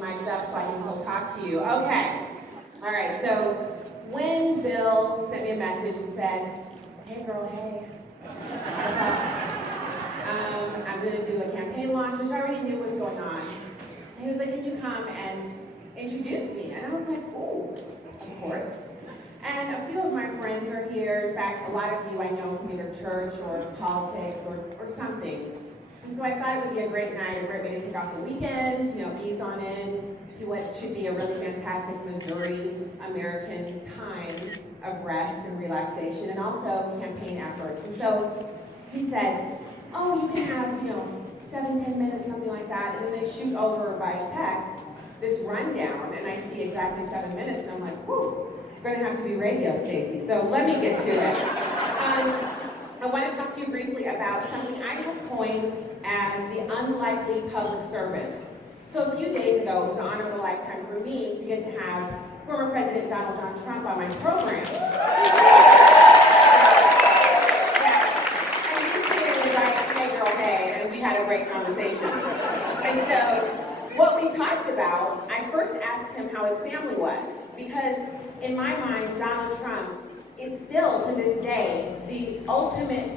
Mic'd up so I can still talk to you. Okay. All right. So when Bill sent me a message and said, "Hey, girl, hey," I thought, I'm going to do a campaign launch, which I already knew was going on. And he was like, "Can you come and introduce me?" And I was like, "Oh, of course." And a few of my friends are here. In fact, a lot of you I know from either church or politics or something. And so I thought it would be a great night, a great way to kick off the weekend, ease on in to what should be a really fantastic Missouri American time of rest and relaxation and also campaign efforts. And so he said, "Oh, you can have, 7-10 minutes, something like that." And then they shoot over by text this rundown, and I see exactly 7 minutes, and I'm like, whew, going to have to be radio, Stacy. So let me get to it. I want to talk to you briefly about something I have coined as the unlikely public servant. So a few days ago, it was the honor of a lifetime for me to get to have former President Donald John Trump on my program. And he was like, "Hey girl, hey," and we had a great conversation. And so what we talked about, I first asked him how his family was, because in my mind, Donald Trump is still, to this day, the ultimate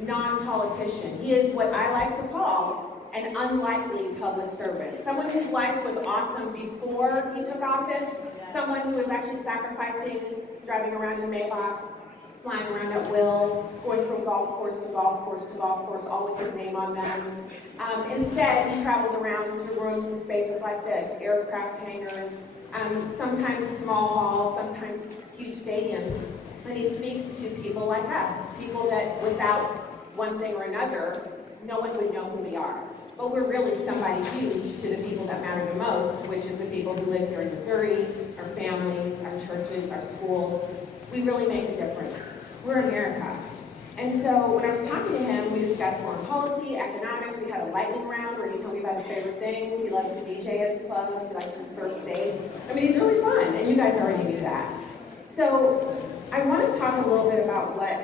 non-politician. He is what I like to call an unlikely public servant. Someone whose life was awesome before he took office, someone who was actually sacrificing, driving around in Maybachs, flying around at will, going from golf course to golf course to golf course, all with his name on them. Instead, he travels around into rooms and spaces like this, aircraft hangars, sometimes small halls, sometimes huge stadiums. And he speaks to people like us, people that without one thing or another, no one would know who we are. But we're really somebody huge to the people that matter the most, which is the people who live here in Missouri, our families, our churches, our schools. We really make a difference. We're America. And so when I was talking to him, we discussed foreign policy, economics. We had a lightning round where he told me about his favorite things. He loves to DJ at his clubs. He likes to surf steak. I mean, he's really fun, and you guys already knew that. So I want to talk a little bit about what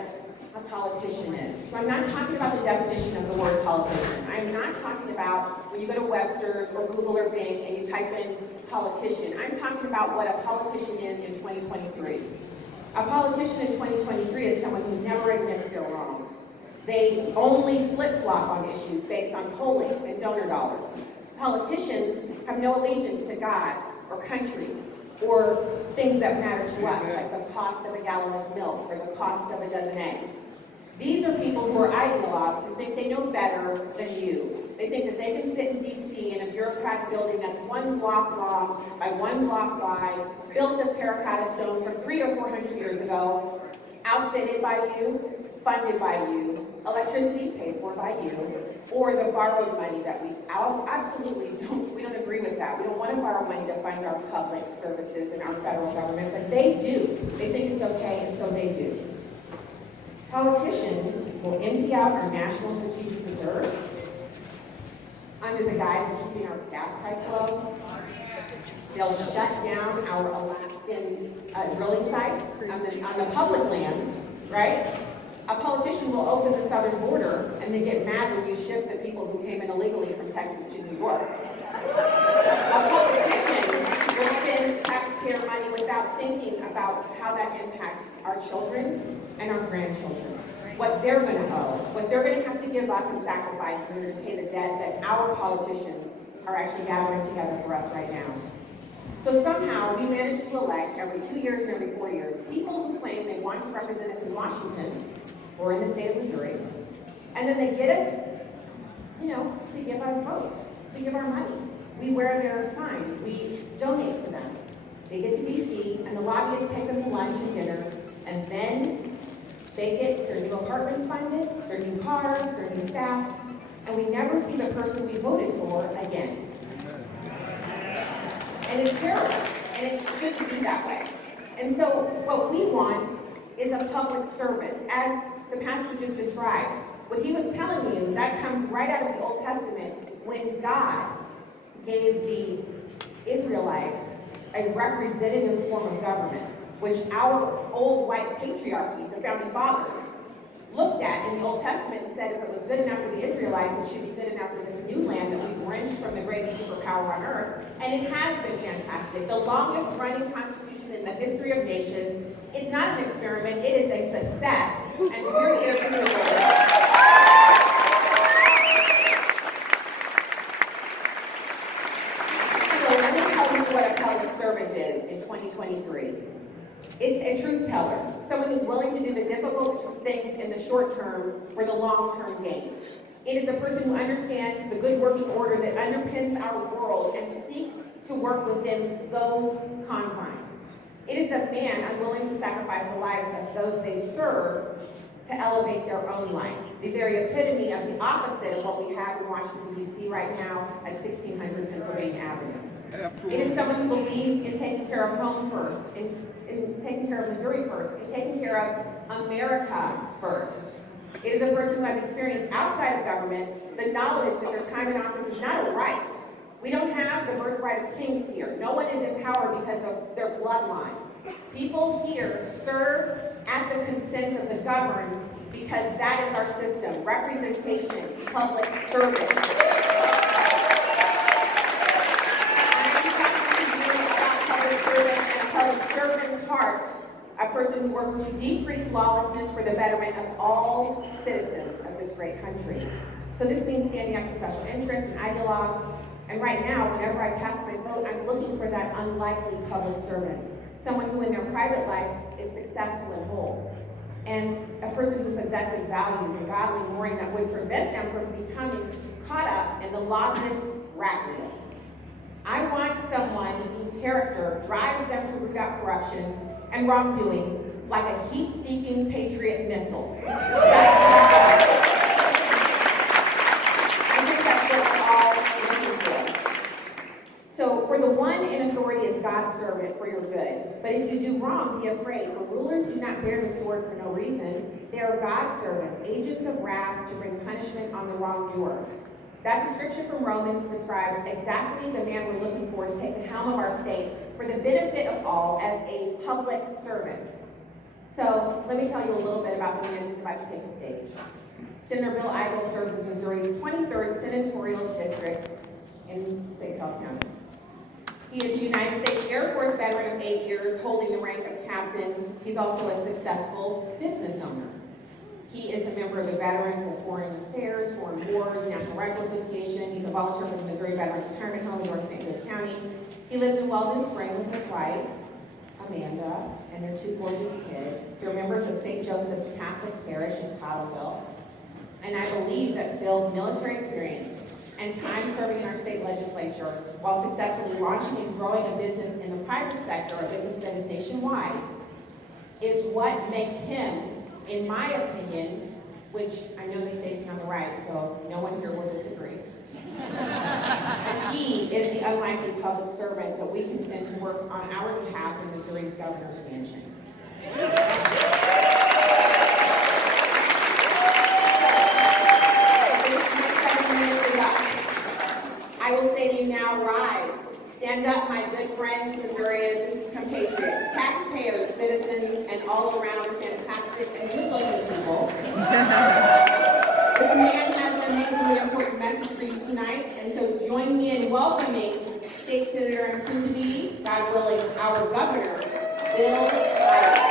a politician is. So I'm not talking about the definition of the word politician. I'm not talking about when you go to Webster's or Google or Bing and you type in politician. I'm talking about what a politician is in 2023. A politician in 2023 is someone who never admits they're wrong. They only flip-flop on issues based on polling and donor dollars. Politicians have no allegiance to God or country or things that matter to us, like the cost of a gallon of milk or the cost of a dozen eggs. These are people who are ideologues who think they know better than you. They think that they can sit in D.C. in a bureaucratic building that's 1 block long by 1 block wide, built of terracotta stone from 300 or 400 years ago, outfitted by you, funded by you, electricity paid for by you, or the borrowed money that we absolutely don't agree with that. We don't want to borrow money to fund our public services and our federal government, but they do. They think it's okay, and so they do. Politicians will empty out our national strategic reserves under the guise of keeping our gas price low. They'll shut down our Alaskan drilling sites on the public lands, right? A politician will open the southern border and they get mad when you ship the people who came in illegally from Texas to New York. A politician will spend taxpayer money without thinking about how that impacts our children and our grandchildren. What they're going to owe, what they're going to have to give up and sacrifice in order to pay the debt that our politicians are actually gathering together for us right now. So somehow we manage to elect every 2 years and every 4 years people who claim they want to represent us in Washington or in the state of Missouri, and then they get us, to give our vote, to give our money. We wear their signs, we donate to them. They get to D.C. and the lobbyists take them to lunch and dinner, and then they get their new apartments funded, their new cars, their new staff, and we never see the person we voted for again. And it's terrible, and it shouldn't be that way. And so what we want is a public servant, as the pastor just described. What he was telling you, that comes right out of the Old Testament when God gave the Israelites a representative form of government, which our old white patriarchy, the founding fathers, looked at in the Old Testament and said if it was good enough for the Israelites, it should be good enough for this new land that we've wrenched from the greatest superpower on earth. And it has been fantastic. The longest running constitution in the history of nations. It's not an experiment, it is a success. And we're here to do it. What a public servant is in 2023. It's a truth teller, someone who's willing to do the difficult things in the short term for the long-term gain. It is a person who understands the good working order that underpins our world and seeks to work within those confines. It is a man unwilling to sacrifice the lives of those they serve to elevate their own life. The very epitome of the opposite of what we have in Washington, D.C. right now at 1600 Pennsylvania Avenue. It is someone who believes in taking care of home first, in taking care of Missouri first, in taking care of America first. It is a person who has experience outside of government, the knowledge that their time in office is not a right. We don't have the birthright of kings here. No one is in power because of their bloodline. People here serve at the consent of the governed because that is our system, representation, public service. Servant's heart, a person who works to decrease lawlessness for the betterment of all citizens of this great country. So this means standing up to special interests and ideologues. And right now, whenever I cast my vote, I'm looking for that unlikely public servant, someone who in their private life is successful and whole, and a person who possesses values and godly mooring that would prevent them from becoming caught up in the lobbyist rat wheel. I want someone whose character drives them to root out corruption and wrongdoing like a heat-seeking Patriot missile. I think that's what we're all looking for. So, for the one in authority is God's servant for your good. But if you do wrong, be afraid, for rulers do not bear the sword for no reason. They are God's servants, agents of wrath to bring punishment on the wrongdoer. That description from Romans describes exactly the man we're looking for to take the helm of our state for the benefit of all as a public servant. So let me tell you a little bit about the man who's about to take the stage. Senator Bill Eigel serves as Missouri's 23rd senatorial district in St. Charles County. He is a United States Air Force veteran of 8 years, holding the rank of captain. He's also a successful business owner. He is a member of the Veterans of Foreign Affairs, Foreign Wars, National Rifle Association. He's a volunteer for the Missouri Veterans Retirement Home in North St. Louis County. He lives in Weldon Spring with his wife, Amanda, and their 2 gorgeous kids. They're members of St. Joseph's Catholic Parish in Cottleville. And I believe that Bill's military experience and time serving in our state legislature, while successfully launching and growing a business in the private sector, a business that is nationwide, is what makes him, in my opinion, which I know this state's on the right, so no one here will disagree. He is the unlikely public servant that we can send to work on our behalf in Missouri's governor's mansion. I will say to you now, rise. Stand up, my good friends, Missourians, compatriots, taxpayers, citizens, and all around fantastic and good-looking people. This man has an amazingly important message for you tonight, and so join me in welcoming State Senator and soon-to-be, God willing, our Governor, Bill Eigel.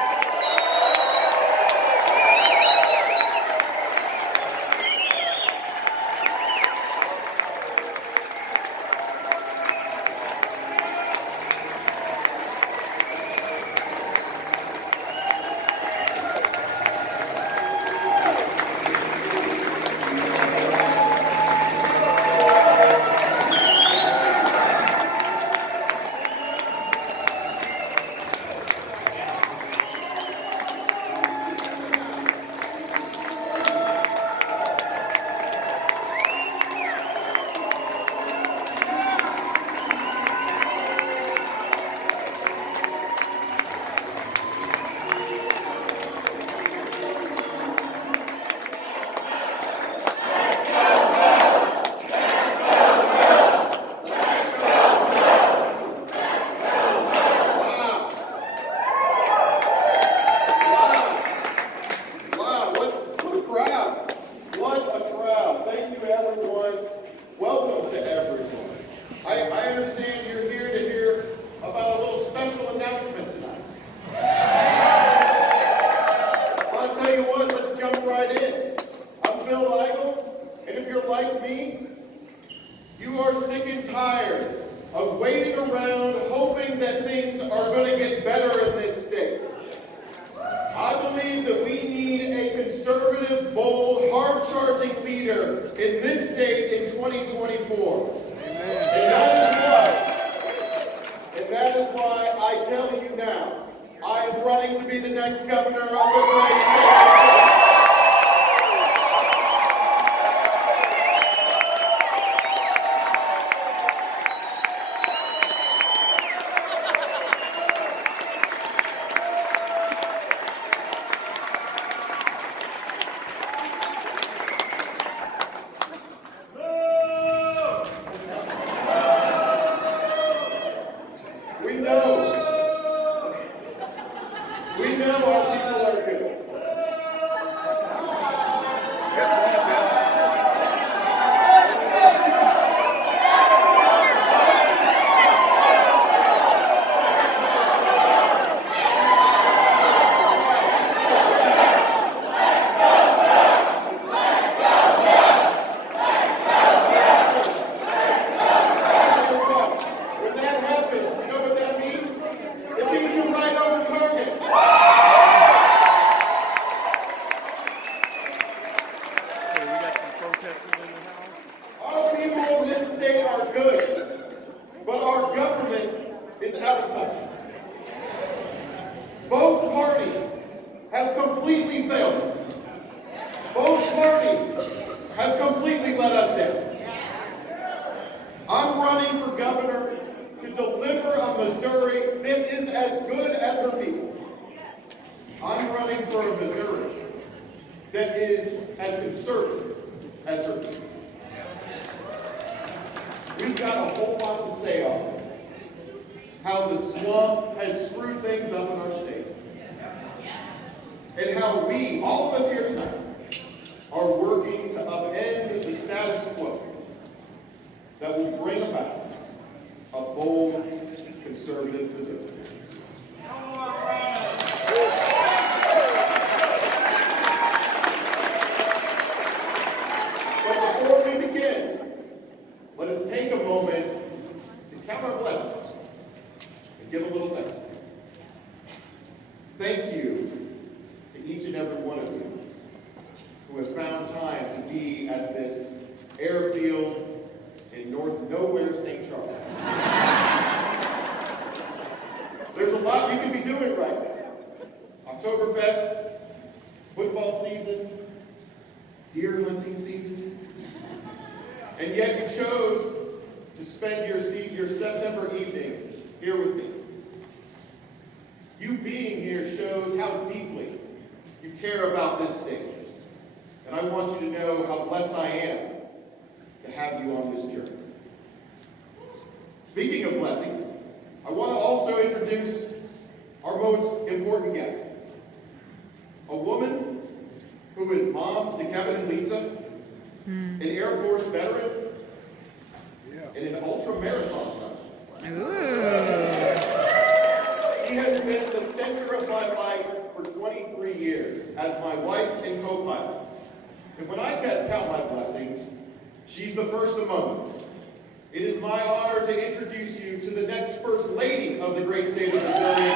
hoping that things are going to get better in this state. I believe that we need a conservative, bold, hard-charging leader in this state in 2024. And that is why I tell you now, I am running to be the next governor of the great state. We know our people are good. When that happens, you know what that means? It means you're right over target. Our people in this state are good, but our government is out of touch. Both parties have completely failed us. Both parties have completely let us down. I'm running for governor to deliver a Missouri that is as good as her people. I'm running for a Missouri that is as conservative as her people. We've got a whole lot to say on this. How the swamp has screwed things up in our state. And how we, all of us here tonight, are working to upend the status quo that will bring about a bold, conservative Missouri. But before we begin, let us take a moment to count our blessings and give a little thanks. Thank you to each and every one of you who have found time to be at this airfield in North Nowhere, St. Charles. There's a lot you can be doing right now. Oktoberfest, football season, deer hunting season. And yet you chose to spend your September evening here with me. You being here shows how deeply you care about this state. And I want you to know how blessed I am to have you on this journey. Speaking of blessings, I want to also introduce our most important guest. A woman who is mom to Kevin and Lisa, an Air Force veteran, and an ultra-marathon runner. She has been the center of my life for 23 years as my wife and co-pilot. And when I count my blessings, she's the first among them. It is my honor to introduce you to the next First Lady of the great state of Missouri.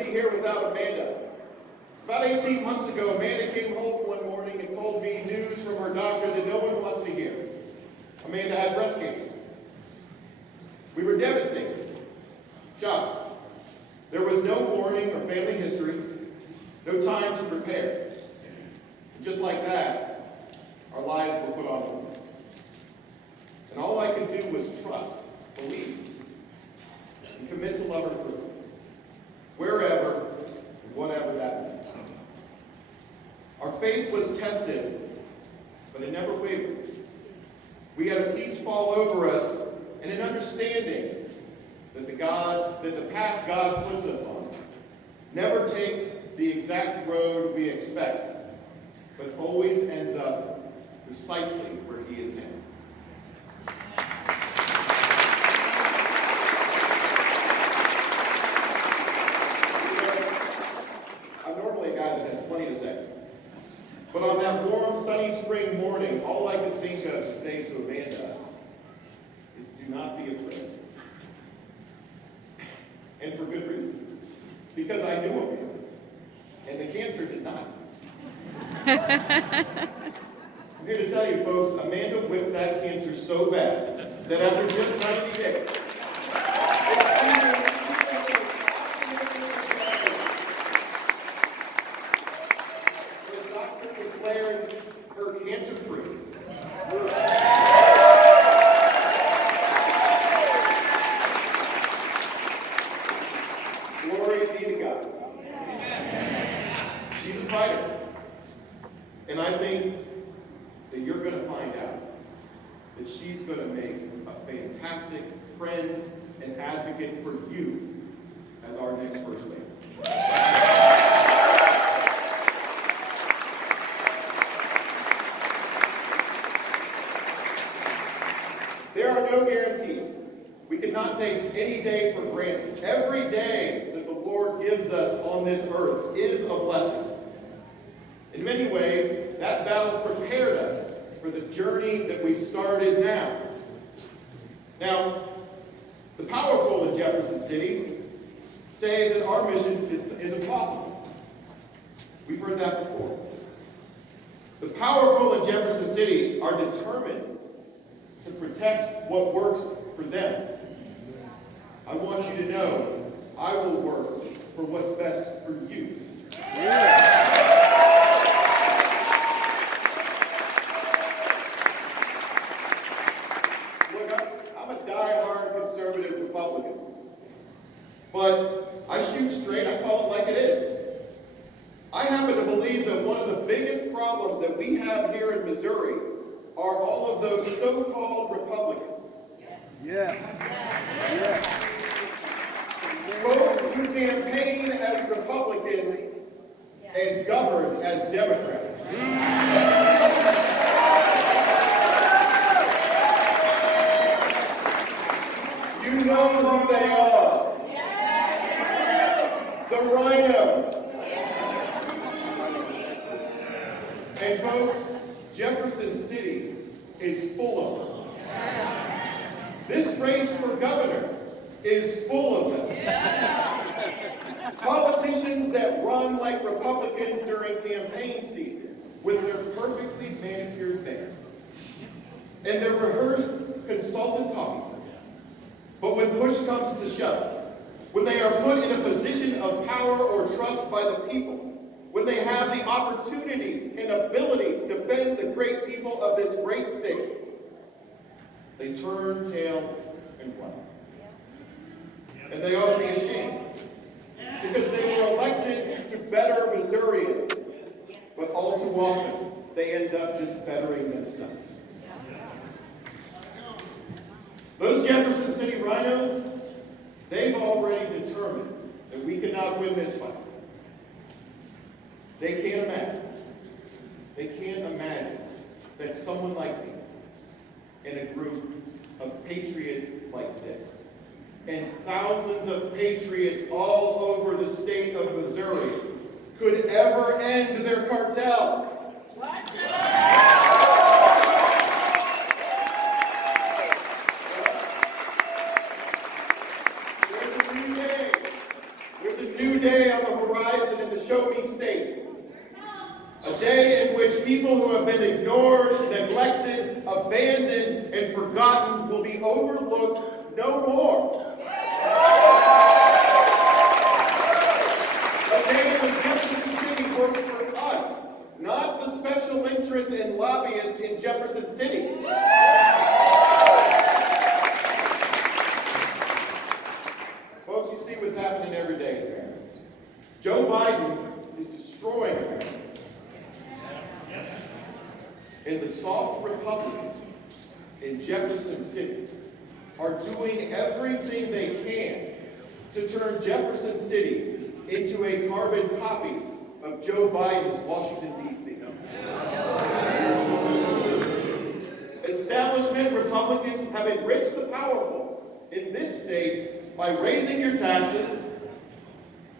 Here without Amanda. About 18 months ago, Amanda came home one morning and told me news from her doctor that no one wants to hear. Amanda had breast cancer. We were devastated, shocked. There was no warning or family history, no time to prepare. And just like that, our lives were put on hold. And all I could do was trust, believe, and commit to love her through. Wherever and whatever that meant. Our faith was tested, but it never wavered. We had a peace fall over us and an understanding that the path God puts us on never takes the exact road we expect, but always ends up precisely where He intended. and for good reason. Because I knew a man, and the cancer did not. I'm here to tell you, folks, Amanda whipped that cancer so bad that after just 90 days, the doctor declared her cancer-free. Glory be to God. She's a fighter. And I think that you're going to find out that she's going to make a fantastic friend and advocate for you as our next First Lady. There are no guarantees. We cannot take any day for granted. Every day that the Lord gives us on this earth is a blessing. In many ways, that battle prepared us for the journey that we've started now. Now, the powerful in Jefferson City say that our mission is impossible. We've heard that before. The powerful in Jefferson City are determined to protect what works for them. I want you to know I will work for what's best for you. I'm a die-hard conservative Republican. But I shoot straight, I call it like it is. I happen to believe that one of the biggest problems that we have here in Missouri are all of those so-called Republicans. Yeah. Yeah. Folks who campaign as Republicans and govern as Democrats. You know who they are. The rhinos. And folks, Jefferson City is full of them. This race for governor is full of them. Politicians that run like Republicans during campaign season with their perfectly manicured hair and their rehearsed consultant talking points. But when push comes to shove, when they are put in a position of power or trust by the people, when they have the opportunity and ability to defend the great people of this great state, they turn tail and run. And they ought to be ashamed, because they were elected to better Missourians, but all too often they end up just bettering themselves. Those Jefferson City rhinos, they've already determined that we cannot win this fight. They can't imagine that someone like me and a group of patriots like this, and thousands of patriots all over the state of Missouri, could ever end their cartel. There's a new day. There's a new day on the horizon in the Show Me State. A day in which people who have been ignored, neglected, abandoned, and forgotten will be overlooked no more. A day when Jefferson City works for us, not the special interests and lobbyists in Jefferson City. Folks, you see what's happening every day in America. Joe Biden is destroying America. And the soft Republicans in Jefferson City are doing everything they can to turn Jefferson City into a carbon copy of Joe Biden's Washington, D.C. Establishment Republicans have enriched the powerful in this state by raising your taxes,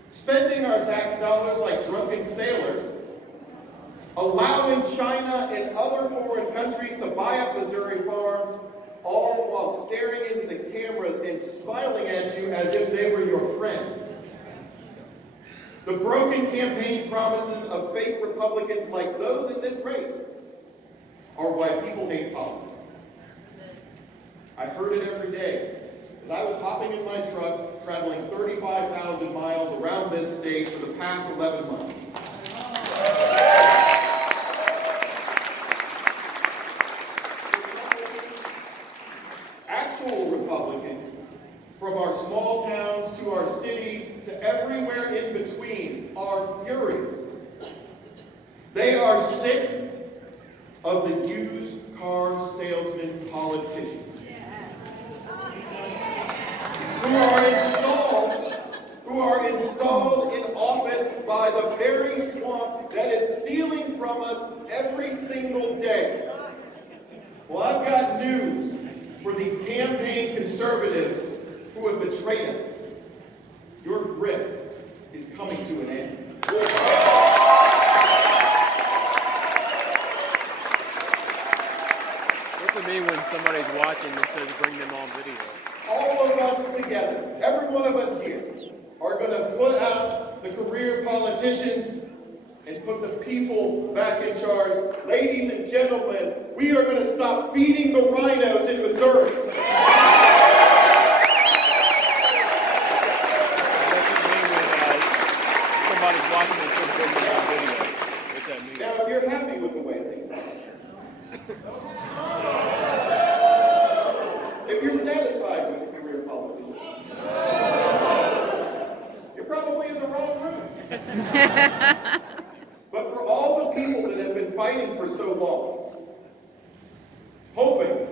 spending our tax dollars like drunken sailors, allowing China and other foreign countries to buy up Missouri farms, all while staring into the cameras and smiling at you as if they were your friend. The broken campaign promises of fake Republicans like those in this race are why people hate politics. I heard it every day as I was hopping in my truck, traveling 35,000 miles around this state for the past 11 months. Actual Republicans, from our small towns to our cities to everywhere in between, are furious. They are sick of the used car salesman politicians who are installed in office by the very swamp that is stealing from us every single day. Well, I've got news for these campaign conservatives who have betrayed us. Your grift is coming to an end. What's it mean when somebody's watching and says bring them on video? All of us together, every one of us here, are going to put out the career politicians and put the people back in charge. Ladies and gentlemen, we are going to stop feeding the rhinos in Missouri. What's it mean when somebody's watching and says bring them on video? What's that mean? Now, if you're happy with the way things are, if you're satisfied with the career politician, you're probably in the wrong room. But for all the people that have been fighting for so long, hoping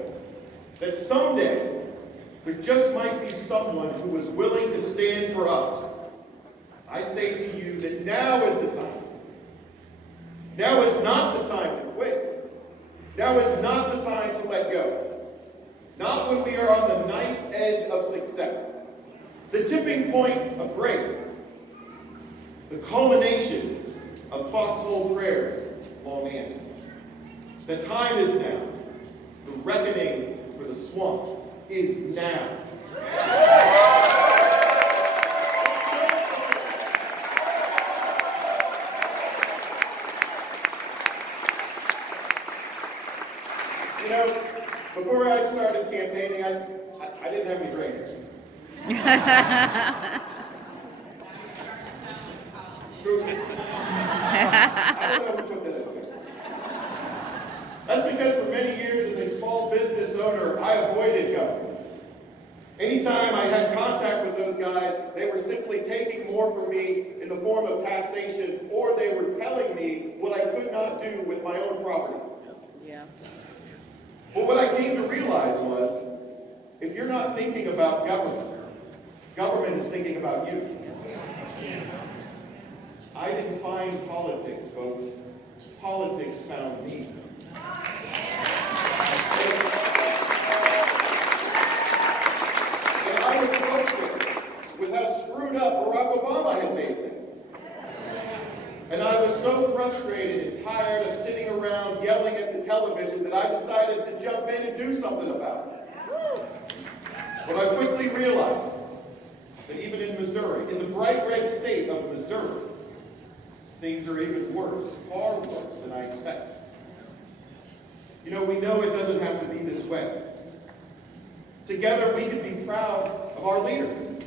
that someday there just might be someone who is willing to stand for us, I say to you that now is the time. Now is not the time to quit. Now is not the time to let go. Not when we are on the knife's edge of success, the tipping point of grace, the culmination of foxhole prayers long answered. The time is now. The reckoning for the swamp is now. You know, before I started campaigning, I didn't have any gray hair. I don't know who put that in there. That's because for many years as a small business owner, I avoided government. Anytime I had contact with those guys, they were simply taking more from me in the form of taxation, or they were telling me what I could not do with my own property. Yeah. But what I came to realize was, if you're not thinking about government, government is thinking about you. I didn't find politics, folks. Politics found me. And I was frustrated with how screwed up Barack Obama had made things. And I was so frustrated and tired of sitting around yelling at the television that I decided to jump in and do something about it. But I quickly realized that even in Missouri, in the bright red state of Missouri, things are even worse, far worse than I expected. You know, we know it doesn't have to be this way. Together, we can be proud of our leaders.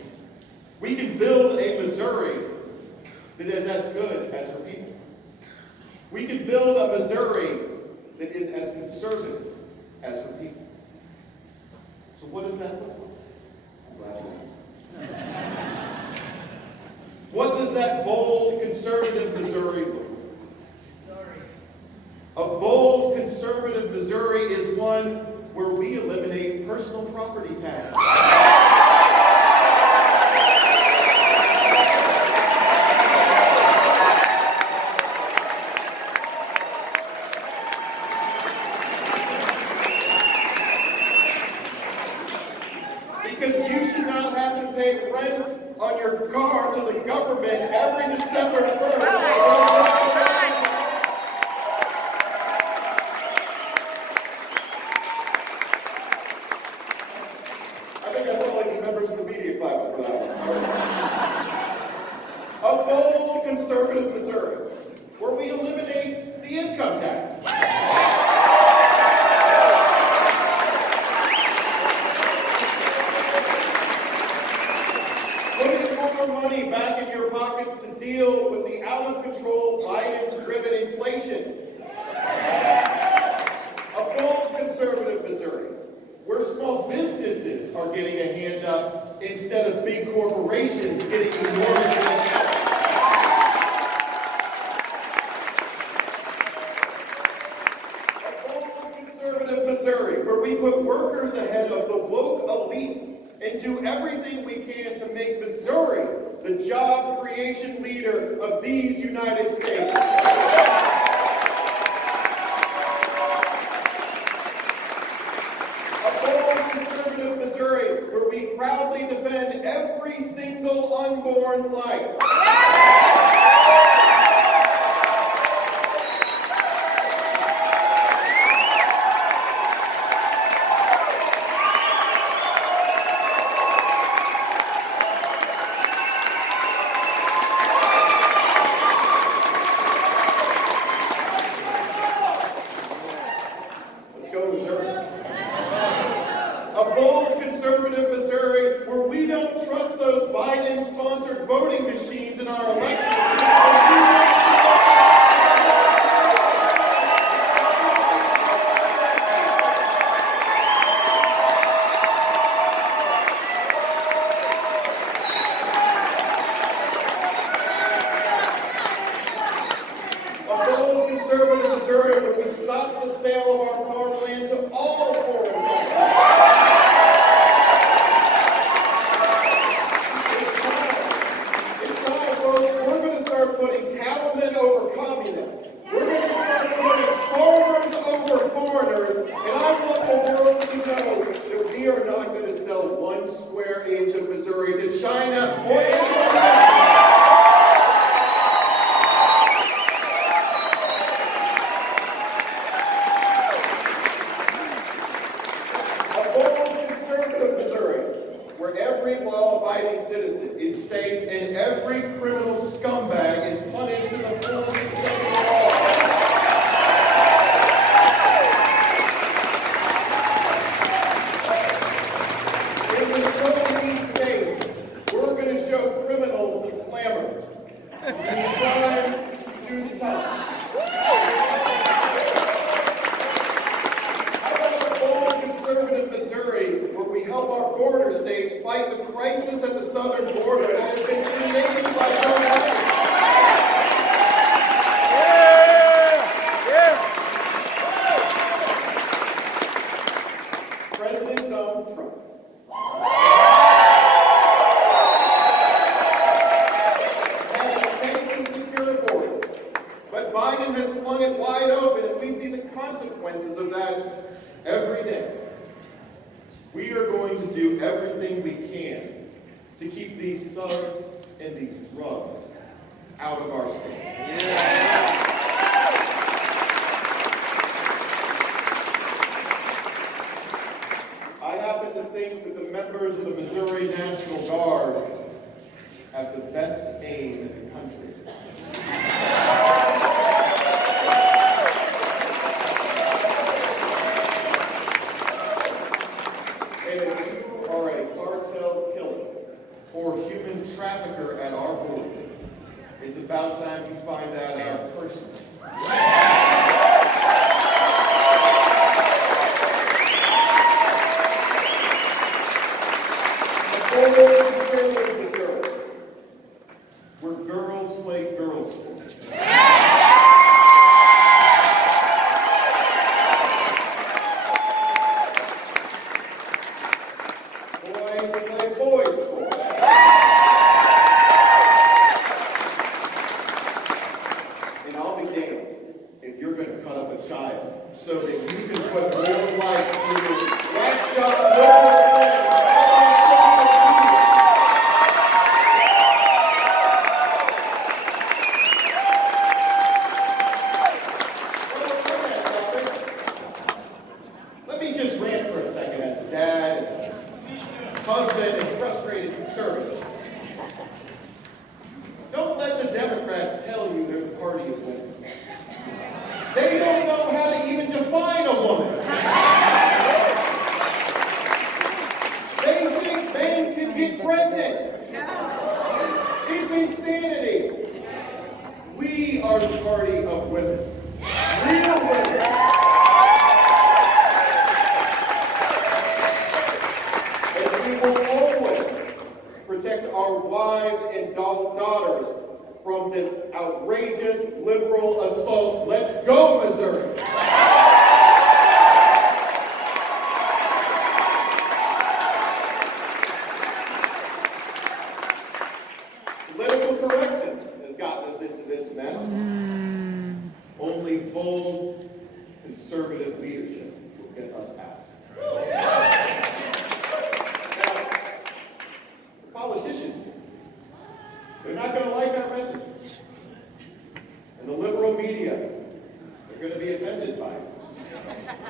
We can build a Missouri that is as good as her people. We can build a Missouri that is as conservative as her people. So what does that look like? I'm glad you asked. What does that bold, conservative Missouri look like? A bold, conservative Missouri is one where we eliminate personal property tax. Because you should not have to pay rent on your car to the government every December 1st. bold conservative Missouri, where we eliminate the income tax. Putting more money back in your pockets to deal with the out-of-control Biden-driven inflation. A bold conservative Missouri, where small businesses are getting a hand up instead of big corporations getting enormous hands. A bold conservative Missouri, where we put workers ahead of the woke elite and do everything we can to make Missouri the job creation leader of these United States. A bold conservative Missouri, where we proudly defend every single unborn life. Let's go Missouri. A bold conservative Missouri, where we don't trust those Biden-sponsored voting machines in our elections. A bold conservative Missouri, where we stop the sale of our farmland to all foreign companies. It's time, folks. We're going to start putting cattlemen over communists. We're going to start putting farmers over foreigners. And I want the world to know that we are not going to sell 1 square inch of Missouri to China or anyone else. A bold conservative Missouri, where every law-abiding citizen is safe and every criminal scumbag is punished to the fullest extent of the law. In the Missouri state, we're going to show criminals the slammer. Do the crime, do the time. How about a bold conservative Missouri, where we help our border states fight the crisis at the southern border that has been created by Joe Biden? President Donald Trump. Has a safe and secure border, but Biden has flung it wide open, and we see the consequences of that every day. We are going to do everything we can to keep these thugs and these drugs out of our state. I happen to think that the members of the Missouri National Guard have the best aim in the country. And if you are a cartel killer or human trafficker at our border, it's about time you find that out personally. Bold conservative Missouri, where girls play girls sports. Boys play boys sports. And I'll be damned It's insanity. We are the party of women. Real women. And we will always protect our wives and daughters from this outrageous liberal assault. Let's go, Missouri. Political correctness has gotten us into this mess. Only bold, conservative leadership will get us out. Now, the politicians, they're not going to like our message. And the liberal media, they're going to be offended by it.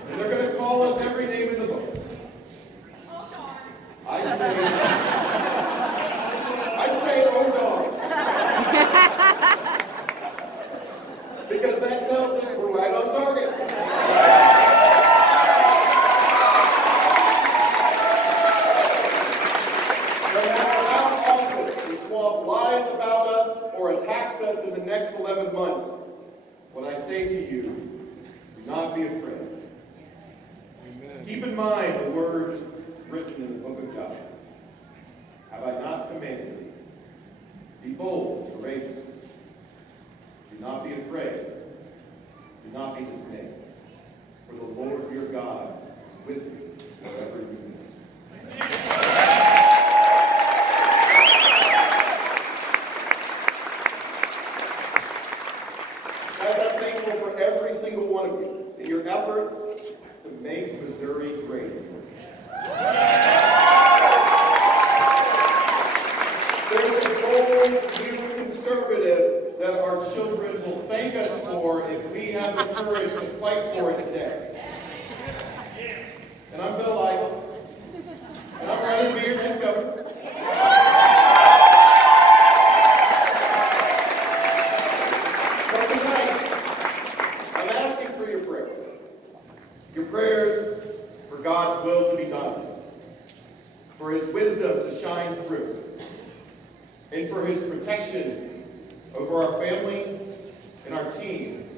And they're going to call us every name in the book. I say, oh darn. Because that tells us we're right on target. No matter how often the swamp lies about us or attacks us in the next 11 months, what I say to you, do not be afraid. Amen. Keep in mind the words written in the book of Joshua. Have I not commanded thee? Be bold, courageous. Do not be afraid. Do not be dismayed. For the Lord your God is with you wherever you go. Guys, I'm thankful for every single one of you in your efforts to make Missouri great. There's a bold new conservative that our children will thank us for if we have the courage to fight for it today. And I'm Bill Eigel, and I'm ready to be your next governor. So tonight, I'm asking for your prayers. Your prayers for God's will to be done, for His wisdom to shine through, and for His protection over our family and our team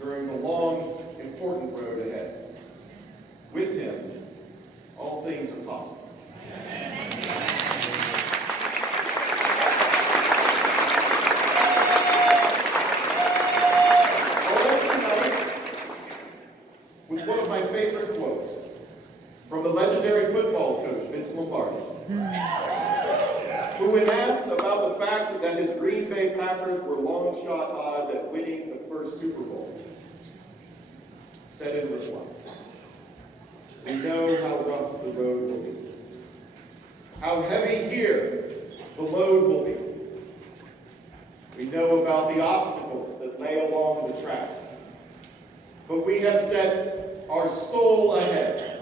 during the long, important road ahead. With Him, all things are possible. I'll end tonight with one of my favorite quotes from the legendary football coach, Vince Lombardi, who, when asked about the fact that his Green Bay Packers were long shot odds at winning the first Super Bowl, said in reply, "We know how rough the road will be, how heavy here the load will be. We know about the obstacles that lay along the track, but we have set our soul ahead,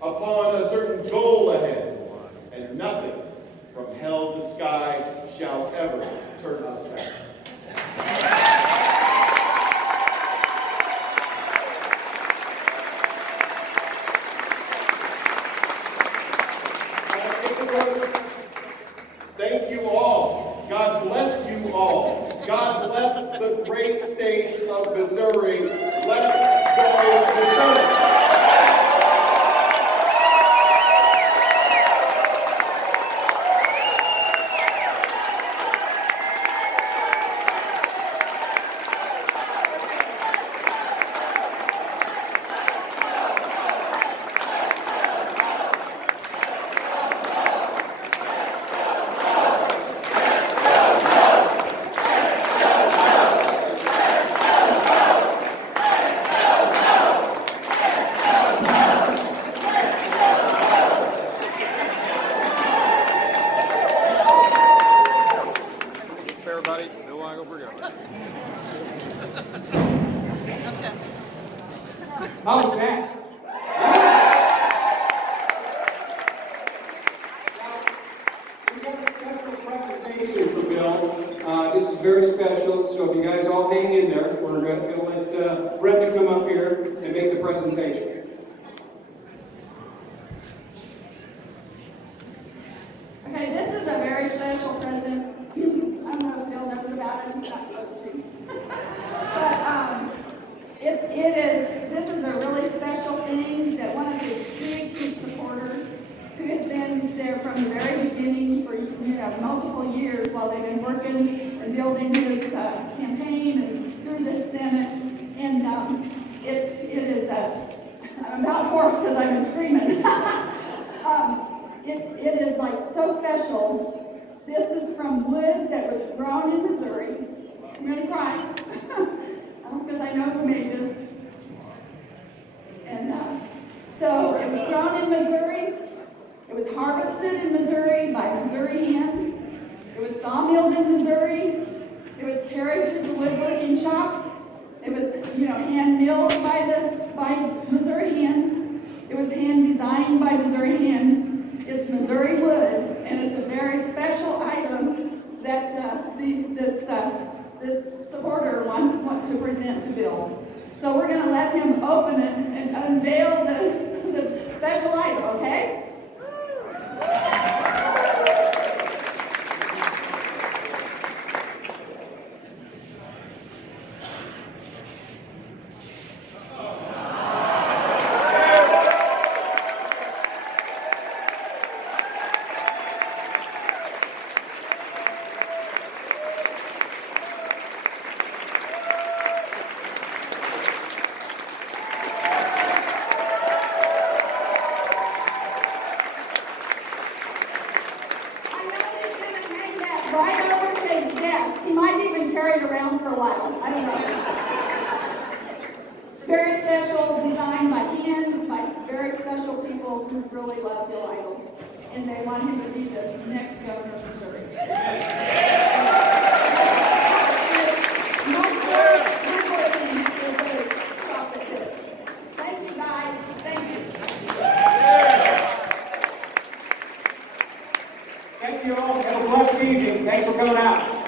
upon a certain goal ahead, and nothing from hell to sky shall ever turn us back." Thank you all. God bless you all. God bless the great state of Missouri. Let's go Missouri. Everybody, no longer forget. How was that? We got a special presentation for Bill. This is very special, so if you guys all hang in there, we're going to let Brenda come up here and make the presentation. Okay, this is a very multiple years while they've been working and building this campaign and through the Senate. And it is, I'm about hoarse because I've been screaming. It is like so special. This is from wood that was grown in Missouri. I'm going to cry because I know who made this. And so it was grown in Missouri. It was harvested in Missouri by Missouri hands. It was sawmilled in Missouri. It was carried to the woodworking shop. It was, hand milled by Missouri hands. It was hand designed by Missouri hands. It's Missouri wood, and it's a very special item that this supporter wants to present to Bill. So we're going to let him open it and unveil the special item, okay? Right over his desk. He might even carry it around for a while. I don't know. Very special, designed by hand, by very special people who really love Bill Eigel. And they want him to be the next governor of Missouri. Thank you, guys. Thank you. Thank you all. Have a blessed evening. Thanks for coming out.